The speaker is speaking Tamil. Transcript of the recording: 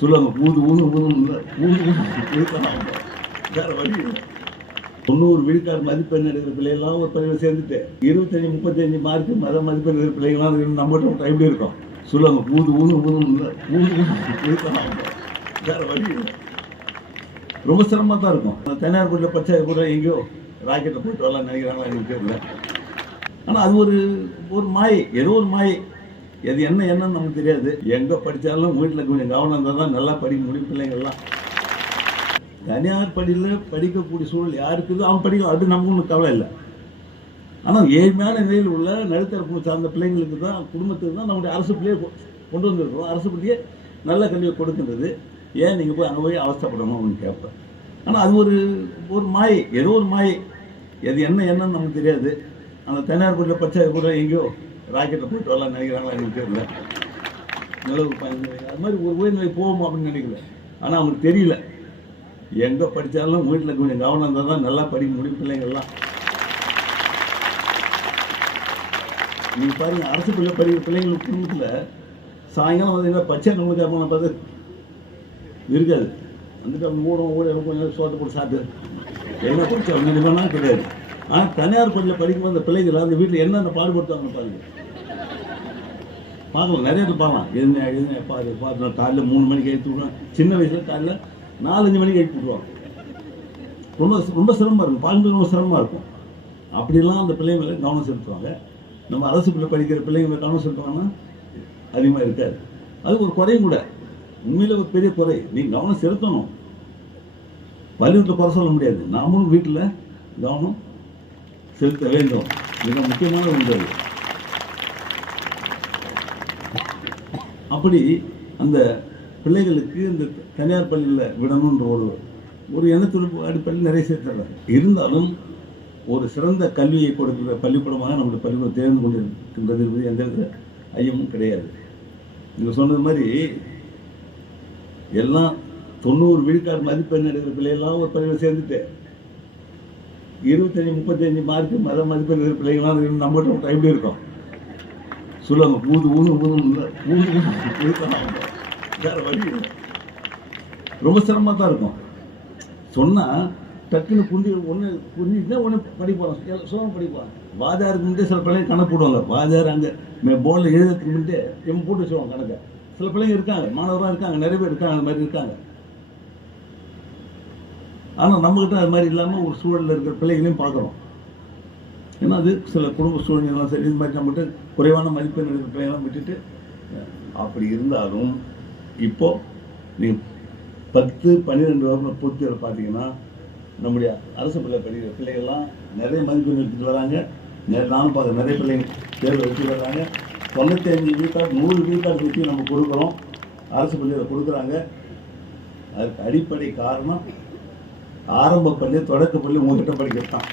சொல்லுவாங்க ஊது ஊது ஊது இல்லை ஊது. ஊது வேற வழி இல்லை. தொண்ணூறு விழுக்காடு மதிப்பெண் எடுக்கிற பிள்ளைகள்லாம் ஒரு பள்ளியில் சேர்ந்துட்டு இருபத்தஞ்சி முப்பத்தஞ்சு மார்க்கு மத மதிப்பெண் எடுக்கிற பிள்ளைகள்லாம் நம்மகிட்ட ஒரு எப்படி இருக்கும் சொல்லுவாங்க ஊது ஊது ஊதுன்னு இல்லை ஊது ஊது வேற வழி இல்லை. ரொம்ப சிரமமாக தான் இருக்கும். தனியார் கூட பச்சை கூட எங்கேயோ ராக்கெட்டை போயிட்டு வரலாம் நினைக்கிறாங்களா எனக்கு தெரியல. ஆனால் அது ஒரு ஒரு மாயை. ஏதோ ஒரு மாயை. எது என்ன என்னன்னு நமக்கு தெரியாது. எங்கே படித்தாலும் வீட்டில் கொஞ்சம் கவனம் இருந்தால் தான் நல்லா படிக்க முடியும் பிள்ளைங்கள்லாம். தனியார் பள்ளியில் படிக்கக்கூடிய சூழல் யாருக்குதோ அவன் படிக்கலாம். அது நமக்கு ஒன்றும் கவலை இல்லை. ஆனால் ஏழ்மையான நிலையில் உள்ள நடுத்தர சார்ந்த பிள்ளைங்களுக்கு தான் குடும்பத்துக்கு தான் நம்முடைய அரசு பிள்ளையே கொண்டு வந்திருக்கிறோம். அரசு பள்ளியே நல்ல கல்வியை கொடுக்கின்றது. ஏன் நீங்கள் போய் அங்கே போய் அவஸ்தப்படணும் அப்படின்னு கேட்பேன். ஆனால் அது ஒரு ஒரு மாயை ஏதோ ஒரு மாயை. எது என்ன என்னன்னு நமக்கு தெரியாது. அந்த தனியார் பள்ளியில் பச்சை கூட எங்கேயோ ராக்கெட்டில் போயிட்டு வரலாம் நினைக்கிறாங்களா எனக்கு தெரியல. நிலவு பயணம் அது மாதிரி ஒரு உயர்நிலை போவோம் அப்படின்னு நினைக்கல. ஆனால் அவங்களுக்கு தெரியல. எங்கே படித்தாலும் வீட்டில் கொஞ்சம் கவனம் இருந்தால் தான் நல்லா படிக்க முடியும் பிள்ளைங்கள்லாம். நீங்கள் பாருங்கள் அரசு பிள்ளை படிக்கிற பிள்ளைங்களுக்கு குடும்பத்தில் சாயங்காலம் பார்த்தீங்கன்னா பச்சை நம்மளுக்கு அம்மா பார்த்து இருக்காது. வந்துட்டு அவங்க ஓடும் ஓடி கொஞ்சம் நேரம் சோத்தை போட்டு சாப்பிட்டு என்ன படிச்சு அவங்க கிடையாது. ஆனால் தனியார் பள்ளியில் படிக்கும் அந்த பிள்ளைங்களை அந்த வீட்டில் என்னென்ன பாடுபடுத்தாங்க பாருங்கள் பார்க்கலாம் நிறைய பேர் பார்க்கலாம் என்ன என்ன பாரு பாரு நான் காலையில் மூணு மணிக்கு எழுத்து விடுவேன் சின்ன வயசில் காலையில் நாலஞ்சு மணிக்கு எழுத்து விடுவாங்க ரொம்ப ரொம்ப சிரமமாக இருக்கும். பார்க்குறது ரொம்ப சிரமமாக இருக்கும். அப்படிலாம் அந்த பிள்ளைங்களை கவனம் செலுத்துவாங்க. நம்ம அரசு பிள்ளை படிக்கிற பிள்ளைங்களை கவனம் செலுத்துவாங்கன்னா அதிகமாக இருக்காது. அது ஒரு குறையும் கூட. உண்மையில் ஒரு பெரிய குறை. நீ கவனம் செலுத்தணும். பள்ளிக்கூடத்தில் குறை சொல்ல முடியாது. நாமளும் வீட்டில் கவனம் செலுத்த வேண்டும். மிக முக்கியமான ஒன்று அப்படி அந்த பிள்ளைகளுக்கு இந்த தனியார் பள்ளியில் விடணுன்ற ஒரு ஒரு எண்ணத்துடைய அடிப்படையில் நிறைய சேர்த்துறாங்க. இருந்தாலும் ஒரு சிறந்த கல்வியை கொடுக்கிற பள்ளிக்கூடமாக நம்முடைய பள்ளிக்கூடம் தேர்ந்து கொண்டு இருக்கின்றது என்பது எந்த வித ஐயமும் கிடையாது. நீங்கள் சொன்னது மாதிரி எல்லாம் தொண்ணூறு விழுக்காடு மதிப்பெண் எடுக்கிற பிள்ளைகள்லாம் ஒரு பள்ளியில் சேர்ந்துட்டு இருபத்தஞ்சி முப்பத்தஞ்சு மார்க்கு மத மதிப்பெண் இருக்கிற பிள்ளைகள்லாம் நம்மகிட்ட எப்படி இருக்கும். சொல்லுவாங்க ஊது ஊது ஊதுன்னு இல்லை. ஊது ஊது வழி இல்லை. ரொம்ப சிரமமாக தான் இருக்கும். சொன்னால் டக்குன்னு புரிஞ்சு ஒன்று புரிஞ்சுச்சுன்னா ஒன்று படிப்பான் சுகம் படிப்பான் வாதியாருக்கு முன்னே சில பிள்ளைங்க கணக்கு போடுவாங்க. வாதியார் அங்கே போர்டில் எழுதுறதுக்கு முன்னே இவன் போட்டு வச்சுருவாங்க கணக்கை. சில பிள்ளைங்க இருக்காங்க. மாணவராக இருக்காங்க. நிறைய பேர் இருக்காங்க. அந்த மாதிரி இருக்காங்க. ஆனால் நம்மக்கிட்ட அது மாதிரி இல்லாமல் ஒரு சூழலில் இருக்கிற பிள்ளைகளையும் பார்க்குறோம். ஏன்னா அது சில குடும்ப சூழ்நிலாம் சரி இது மாதிரி நம்மகிட்ட குறைவான மதிப்பெண் எடுக்கிற பிள்ளைங்களாம் விட்டுட்டு அப்படி இருந்தாலும் இப்போ நீங்கள் பத்து பன்னிரெண்டு வருடம் பூர்த்தியில் பார்த்தீங்கன்னா நம்முடைய அரசு பிள்ளை படிக்கிற பிள்ளைகள்லாம் நிறைய மதிப்பெண் எடுத்துகிட்டு வராங்க. நானும் பார்க்க நிறைய பிள்ளைங்க தேர்வு எடுத்துட்டு வராங்க. தொண்ணூற்றி அஞ்சு விழுக்காடு நூறு விழுக்காடு சுற்றி நம்ம கொடுக்குறோம். அரசு பள்ளியில் கொடுக்குறாங்க. அதுக்கு அடிப்படை காரணம் ஆரம்ப பள்ளி தொடக்க பள்ளி உங்ககிட்ட படிக்கிறது தான்